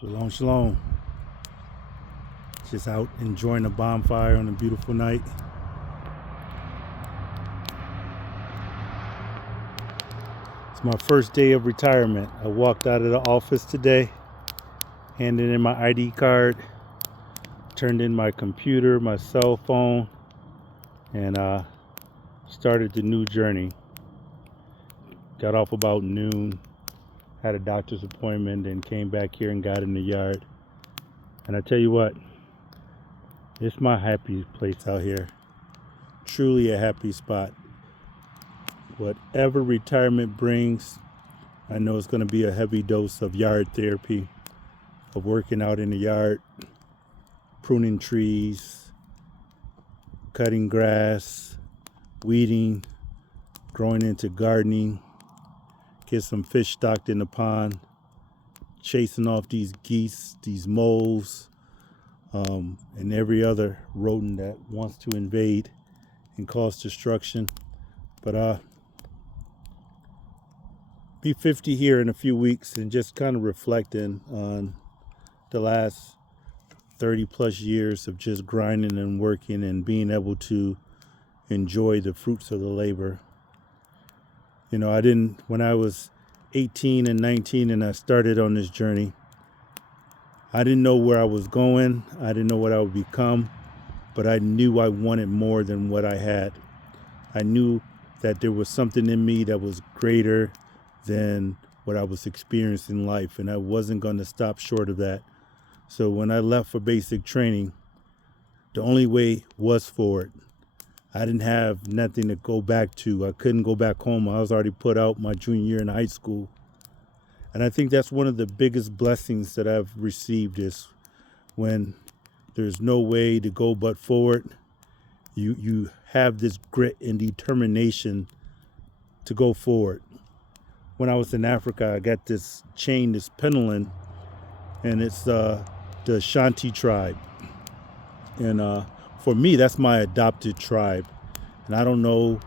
Shalom, shalom. Just out enjoying a bonfire on a beautiful night. It's my first day of retirement. I walked out of the office today, handed in my ID card, turned in my computer, my cell phone, and started the new journey. Got off about noon, had a doctor's appointment, and came back here and got in the yard. And I tell you what, it's my happy place out here. Truly a happy spot. Whatever retirement brings, I know it's going to be a heavy dose of yard therapy, of working out in the yard, pruning trees, cutting grass, weeding, growing into gardening, get some fish stocked in the pond, chasing off these geese, these moles, and every other rodent that wants to invade and cause destruction. But be 50 here in a few weeks and just kind of reflecting on the last 30 plus years of just grinding and working and being able to enjoy the fruits of the labor. You know, when I was 18 and 19 and I started on this journey, I didn't know where I was going. I didn't know what I would become, but I knew I wanted more than what I had. I knew that there was something in me that was greater than what I was experiencing in life, and I wasn't going to stop short of that. So when I left for basic training, the only way was forward. I didn't have nothing to go back to. I couldn't go back home. I was already put out my junior year in high school. And I think that's one of the biggest blessings that I've received is when there's no way to go but forward. You have this grit and determination to go forward. When I was in Africa, I got this chain, this pendulum, and it's the Ashanti tribe. And for me, that's my adopted tribe. And I don't know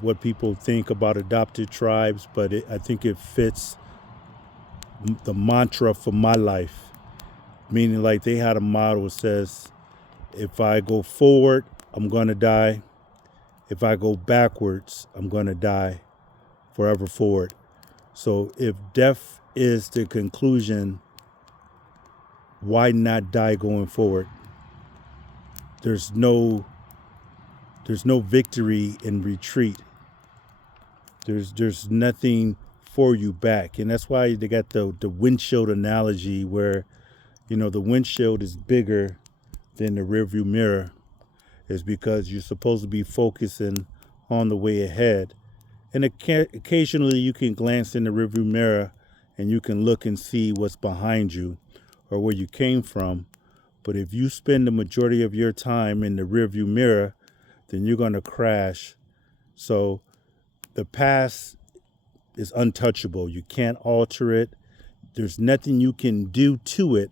what people think about adopted tribes, but I think it fits the mantra for my life. Meaning, like, they had a motto that says, if I go forward, I'm going to die. If I go backwards, I'm going to die. Forever forward. So if death is the conclusion, why not die going forward? There's no victory in retreat. There's nothing for you back. And that's why they got the windshield analogy where, you know, the windshield is bigger than the rearview mirror, is because you're supposed to be focusing on the way ahead. And occasionally you can glance in the rearview mirror and you can look and see what's behind you or where you came from. But if you spend the majority of your time in the rearview mirror, then you're going to crash. So the past is untouchable. You can't alter it. There's nothing you can do to it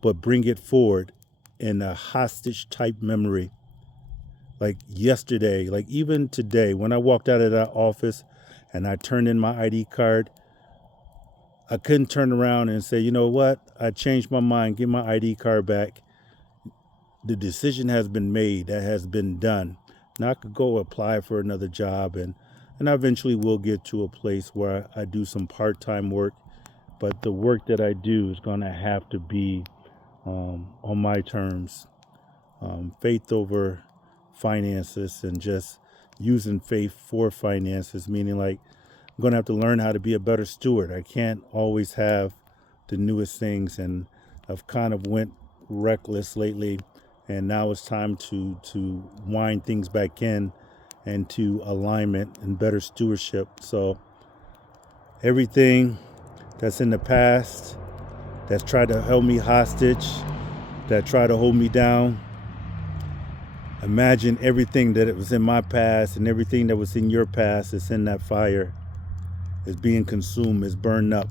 but bring it forward in a hostage type memory. Like yesterday, like even today, when I walked out of that office and I turned in my ID card, I couldn't turn around and say, you know what, I changed my mind, give my ID card back. The decision has been made, that has been done. Now I could go apply for another job and I eventually will get to a place where I do some part-time work, but the work that I do is going to have to be on my terms. Faith over finances and just using faith for finances, meaning like I'm going to have to learn how to be a better steward. I can't always have the newest things, and I've kind of went reckless lately, and now it's time to wind things back in and to alignment and better stewardship. So everything that's in the past that's tried to hold me hostage, that tried to hold me down, imagine everything that it was in my past and everything that was in your past is in that fire, is being consumed, is burned up.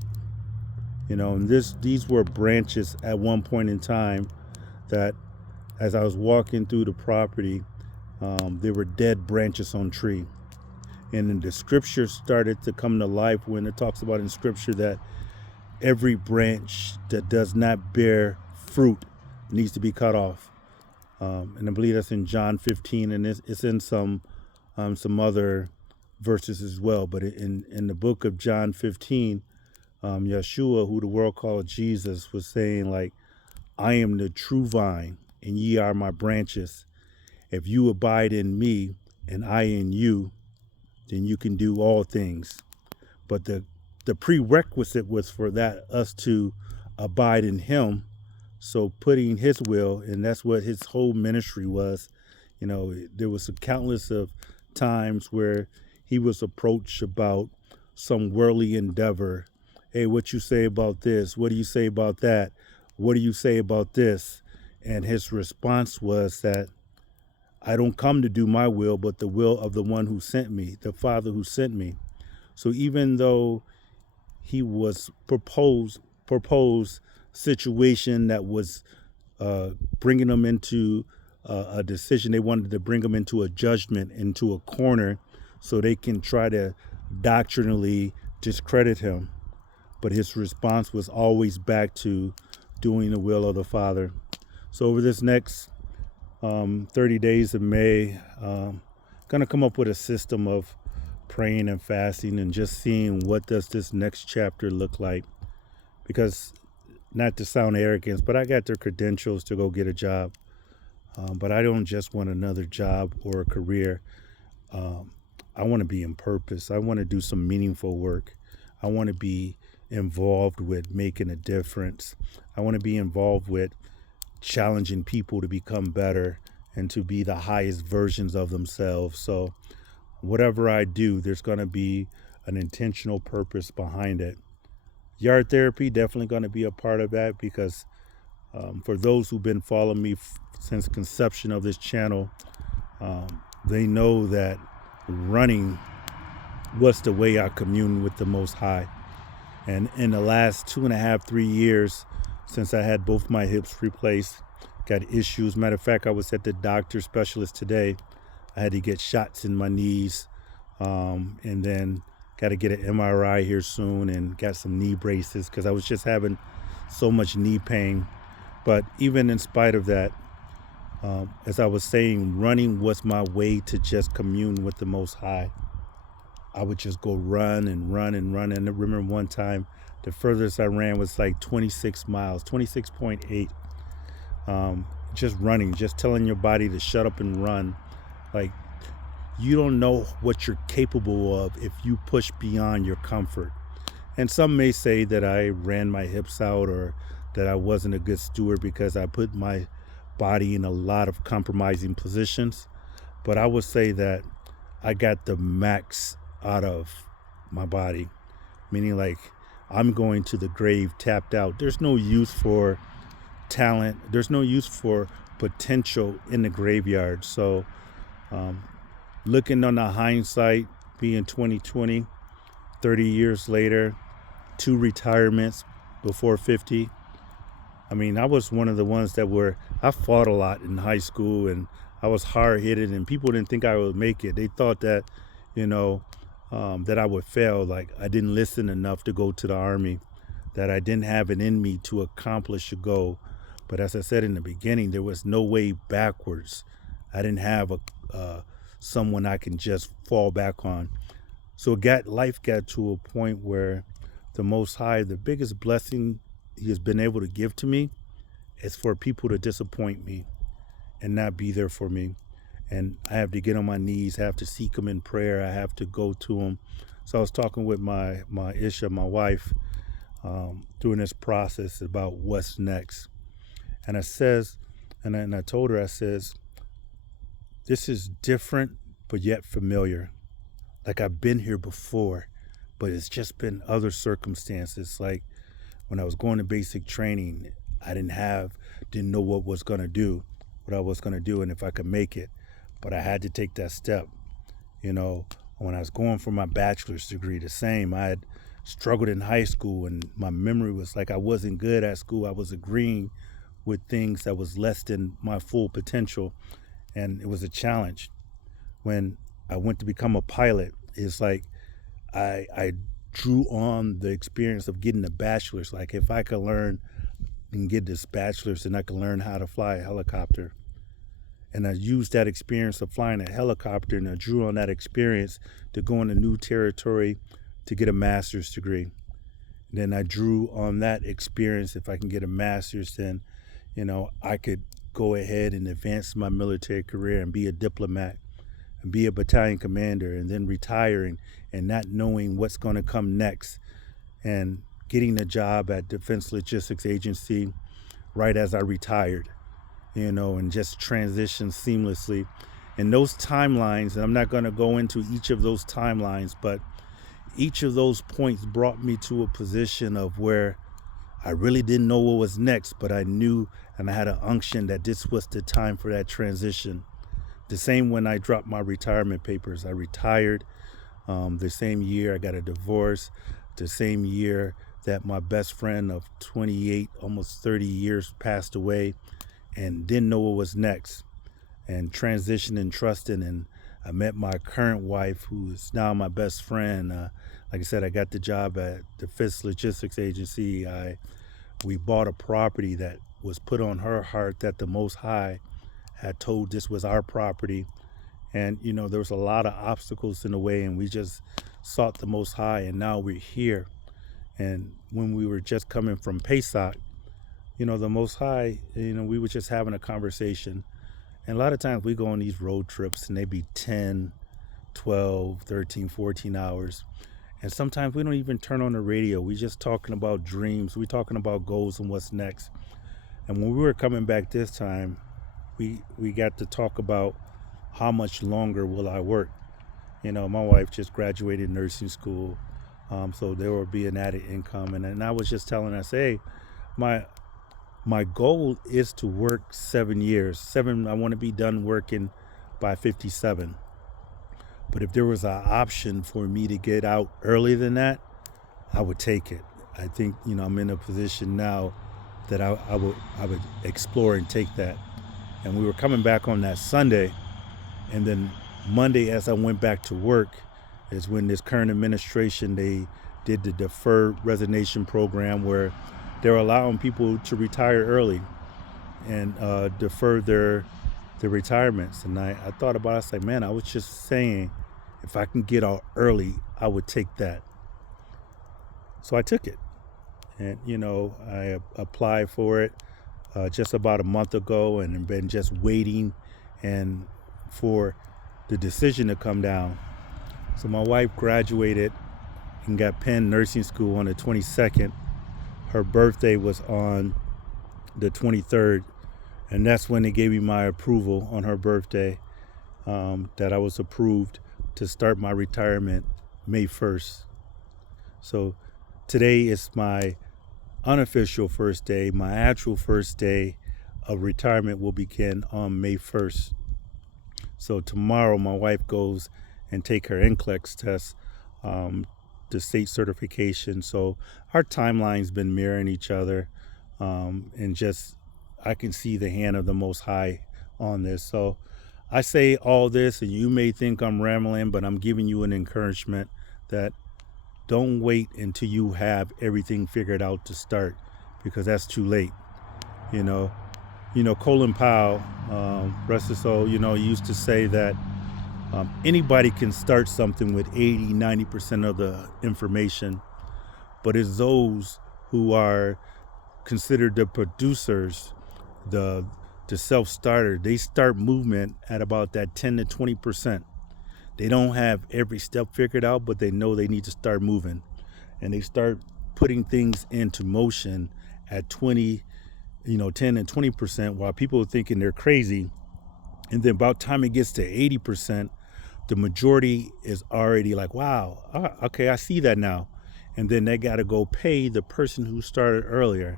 You know, and these were branches at one point in time that as I was walking through the property, there were dead branches on tree. And then the scripture started to come to life when it talks about in scripture that every branch that does not bear fruit needs to be cut off. And I believe that's in John 15, and it's in some other verses as well. But in the book of John 15, Yeshua, who the world called Jesus, was saying, like, I am the true vine, and ye are my branches. If you abide in me, and I in you, then you can do all things. But the prerequisite was for that us to abide in him. So putting his will, and that's what his whole ministry was. You know, there was a countless of times where he was approached about some worldly endeavor. Hey, what you say about this? What do you say about that? What do you say about this? And his response was that I don't come to do my will, but the will of the one who sent me, the Father who sent me. So even though he was proposed situation that was bringing them into a decision, they wanted to bring them into a judgment, into a corner, so they can try to doctrinally discredit him. But his response was always back to doing the will of the Father. So over this next 30 days of May, going to come up with a system of praying and fasting and just seeing what does this next chapter look like. Because, not to sound arrogant, but I got the credentials to go get a job. But I don't just want another job or a career. I want to be in purpose. I want to do some meaningful work. I want to be involved with making a difference. I want to be involved with challenging people to become better and to be the highest versions of themselves. So whatever I do, there's going to be an intentional purpose behind it. Yard therapy, definitely going to be a part of that, because for those who've been following me since conception of this channel, they know that running was the way I commune with the Most High. And in the last 2.5, 3 years, since I had both my hips replaced, got issues. Matter of fact, I was at the doctor specialist today. I had to get shots in my knees, and then got to get an MRI here soon, and got some knee braces because I was just having so much knee pain. But even in spite of that, as I was saying, running was my way to just commune with the Most High. I would just go run and run and run. And I remember one time, the furthest I ran was like 26 miles, 26.8. Just running, just telling your body to shut up and run. Like, you don't know what you're capable of if you push beyond your comfort. And some may say that I ran my hips out, or that I wasn't a good steward because I put my body in a lot of compromising positions. But I would say that I got the max out of my body, meaning like I'm going to the grave tapped out. There's no use for talent. There's no use for potential in the graveyard. So looking on the hindsight, being 2020, 30 years later, 2 retirements before 50. I mean, I was one of the ones I fought a lot in high school, and I was hard-headed, and people didn't think I would make it. They thought that, that I would fail. Like, I didn't listen enough to go to the Army, that I didn't have it in me to accomplish a goal. But as I said in the beginning, there was no way backwards. I didn't have someone I can just fall back on. So life got to a point where the Most High, the biggest blessing he has been able to give to me is for people to disappoint me and not be there for me. And I have to get on my knees, I have to seek him in prayer, I have to go to him. So I was talking with my Isha, my wife, during this process about what's next. And I told her, I says, this is different, but yet familiar. Like, I've been here before, but it's just been other circumstances. Like when I was going to basic training, I didn't know what I was going to do, and if I could make it. But I had to take that step. When I was going for my bachelor's degree, the same. I had struggled in high school, and my memory was like I wasn't good at school. I was agreeing with things that was less than my full potential, and it was a challenge. When I went to become a pilot, it's like I drew on the experience of getting a bachelor's. Like, if I could learn and get this bachelor's, then I could learn how to fly a helicopter. And I used that experience of flying a helicopter, and I drew on that experience to go into new territory to get a master's degree. And then I drew on that experience. If I can get a master's, then, I could go ahead and advance my military career and be a diplomat and be a battalion commander, and then retiring and not knowing what's going to come next, and getting a job at Defense Logistics Agency right as I retired, and just transition seamlessly. And those timelines, and I'm not going to go into each of those timelines, but each of those points brought me to a position of where I really didn't know what was next, but I knew, and I had an unction that this was the time for that transition. The same when I dropped my retirement papers. I retired the same year I got a divorce, the same year that my best friend of 28, almost 30 years passed away, and didn't know what was next, and transitioned and trusting. And I met my current wife, who is now my best friend. Like I said, I got the job at the Defense Logistics Agency. We bought a property that was put on her heart, that the Most High had told this was our property. And, there was a lot of obstacles in the way, and we just sought the Most High, and now we're here. And when we were just coming from Pesach, the Most High, we were just having a conversation. And a lot of times we go on these road trips, and they be 10, 12, 13, 14 hours. And sometimes we don't even turn on the radio. We just talking about dreams. We talking about goals and what's next. And when we were coming back this time, we got to talk about how much longer will I work. My wife just graduated nursing school, so there will be an added income. And I was just telling her, hey, my goal is to work 7 years. I want to be done working by 57. But if there was an option for me to get out earlier than that, I would take it. I think, I'm in a position now that I would explore and take that. And we were coming back on that Sunday, and then Monday, as I went back to work, is when this current administration, they did the deferred resignation program, where they're allowing people to retire early and defer their retirements. And I thought about it. I was like, man, I was just saying, if I can get out early, I would take that. So I took it. And, I applied for it just about a month ago, and been just waiting and for the decision to come down. So my wife graduated and got Penn Nursing School on the 22nd. Her birthday was on the 23rd, and that's when they gave me my approval on her birthday, that I was approved to start my retirement May 1st. So today is my unofficial first day. My actual first day of retirement will begin on May 1st. So tomorrow my wife goes and take her NCLEX test, the state certification. So our timeline's been mirroring each other, and just I can see the hand of the Most High on this. So I say all this, and you may think I'm rambling, but I'm giving you an encouragement that don't wait until you have everything figured out to start, because that's too late. Colin Powell, rest his soul, he used to say that anybody can start something with 80, 90% of the information, but it's those who are considered the producers, the self-starter, they start movement at about that 10 to 20%. They don't have every step figured out, but they know they need to start moving. And they start putting things into motion at 10 and 20%, while people are thinking they're crazy. And then about time it gets to 80%, the majority is already like, wow, okay, I see that now. And then they got to go pay the person who started earlier.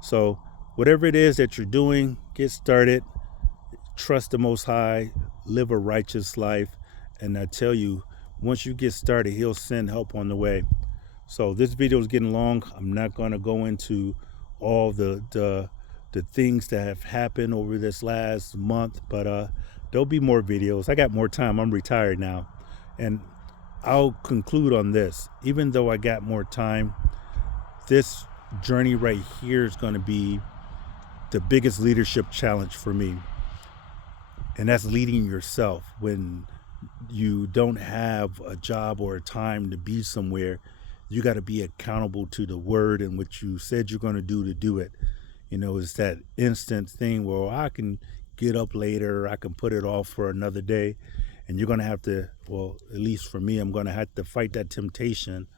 So whatever it is that you're doing, get started, trust the Most High, live a righteous life. And I tell you, once you get started, he'll send help on the way. So this video is getting long. I'm not going to go into all the things that have happened over this last month, but there'll be more videos. I got more time. I'm retired now. And I'll conclude on this. Even though I got more time, this journey right here is going to be the biggest leadership challenge for me. And that's leading yourself when you don't have a job or a time to be somewhere. You got to be accountable to the word and what you said you're going to do it. It's that instant thing where I can get up later, I can put it off for another day. And you're going to have to, well, at least for me, I'm going to have to fight that temptation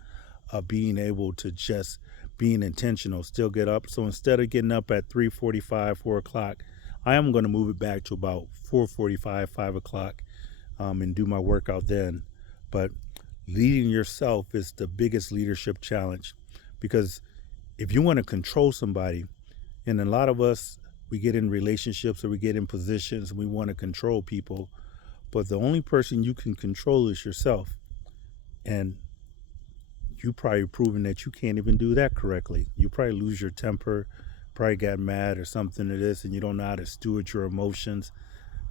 of being able to just being intentional, still get up. So instead of getting up at 3:45, 4 o'clock, I am going to move it back to about 4:45, 5 o'clock, and do my workout then. But leading yourself is the biggest leadership challenge, because if you want to control somebody, and a lot of us, we get in relationships or we get in positions and we want to control people, but the only person you can control is yourself. And you probably proven that you can't even do that correctly. You probably lose your temper, probably got mad or something to this, and you don't know how to steward your emotions,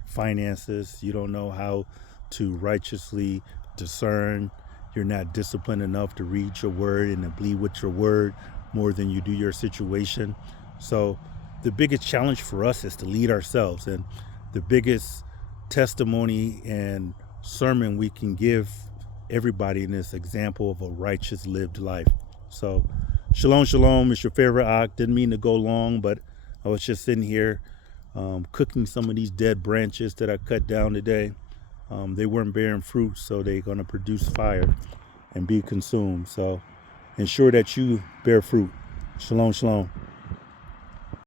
finances. You don't know how to righteously discern. You're not disciplined enough to read your word and to believe with your word more than you do your situation. So the biggest challenge for us is to lead ourselves. And the biggest testimony and sermon we can give everybody in this example of a righteous lived life. So shalom, shalom. It's your favorite Ak. Didn't mean to go long, but I was just sitting here cooking some of these dead branches that I cut down today. They weren't bearing fruit, so they're going to produce fire and be consumed. So ensure that you bear fruit. Shalom, shalom.